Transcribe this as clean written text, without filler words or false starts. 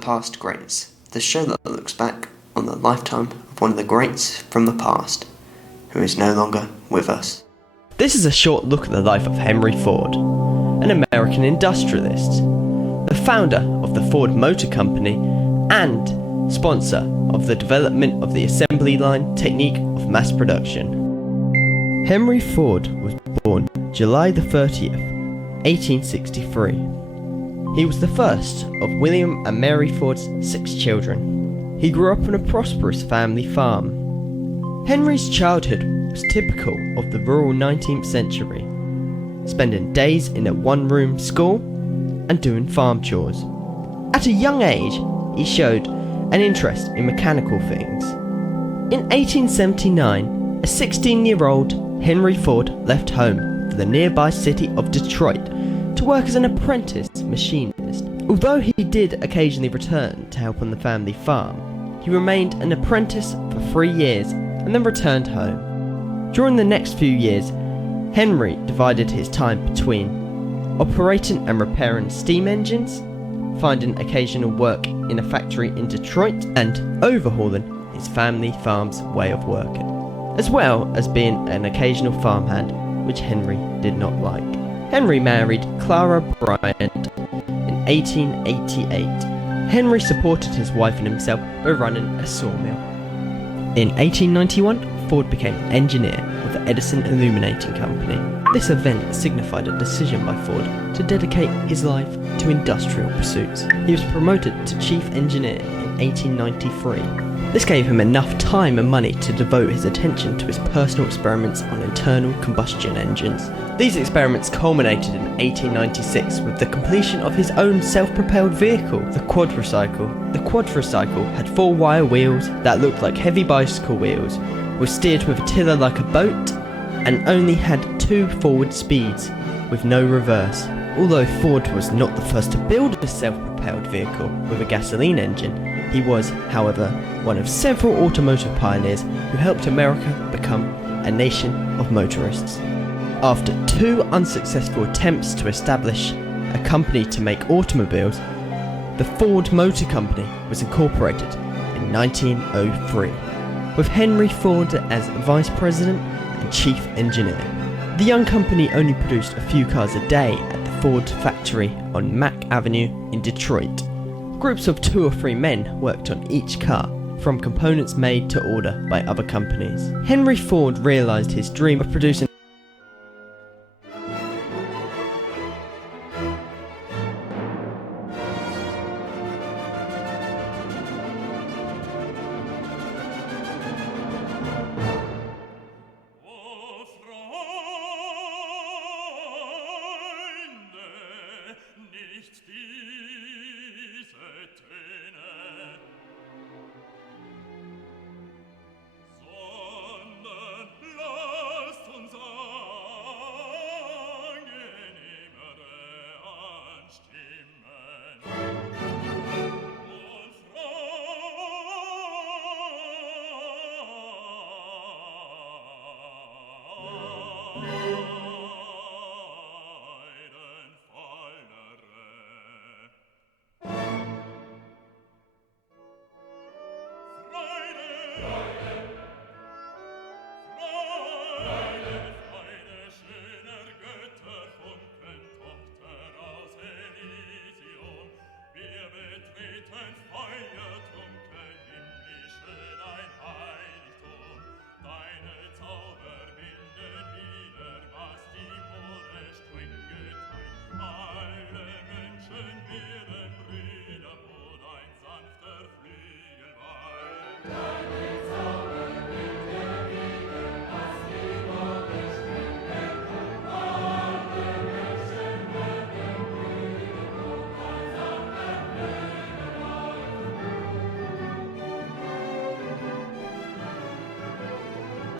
Past Greats, the show that looks back on the lifetime of one of the greats from the past, who is no longer with us. This is a short look at the life of Henry Ford, an American industrialist, the founder of the Ford Motor Company and sponsor of the development of the assembly line technique of mass production. Henry Ford was born July the 30th, 1863. He was the first of William and Mary Ford's 6 children. He grew up on a prosperous family farm. Henry's childhood was typical of the rural 19th century, spending days in a one-room school and doing farm chores. At a young age, he showed an interest in mechanical things. In 1879, a 16-year-old Henry Ford left home for the nearby city of Detroit to work as an apprentice machinist. Although he did occasionally return to help on the family farm, he remained an apprentice for 3 years and then returned home. During the next few years, Henry divided his time between operating and repairing steam engines, finding occasional work in a factory in Detroit, and overhauling his family farm's way of working, as well as being an occasional farmhand, which Henry did not like. Henry married Clara Bryant in 1888. Henry supported his wife and himself by running a sawmill. In 1891, Ford became engineer with the Edison Illuminating Company. This event signified a decision by Ford to dedicate his life to industrial pursuits. He was promoted to chief engineer in 1893. This gave him enough time and money to devote his attention to his personal experiments on internal combustion engines. These experiments culminated in 1896 with the completion of his own self-propelled vehicle, the quadricycle. The quadricycle had 4-wire wheels that looked like heavy bicycle wheels, was steered with a tiller like a boat, and only had 2 forward speeds, with no reverse. Although Ford was not the first to build a self-propelled vehicle with a gasoline engine, he was, however, one of several automotive pioneers who helped America become a nation of motorists. After 2 unsuccessful attempts to establish a company to make automobiles, the Ford Motor Company was incorporated in 1903, with Henry Ford as vice president and chief engineer. The young company only produced a few cars a day at the Ford factory on Mack Avenue in Detroit. Groups of 2 or 3 men worked on each car, from components made to order by other companies. Henry Ford realized his dream of producing nicht diese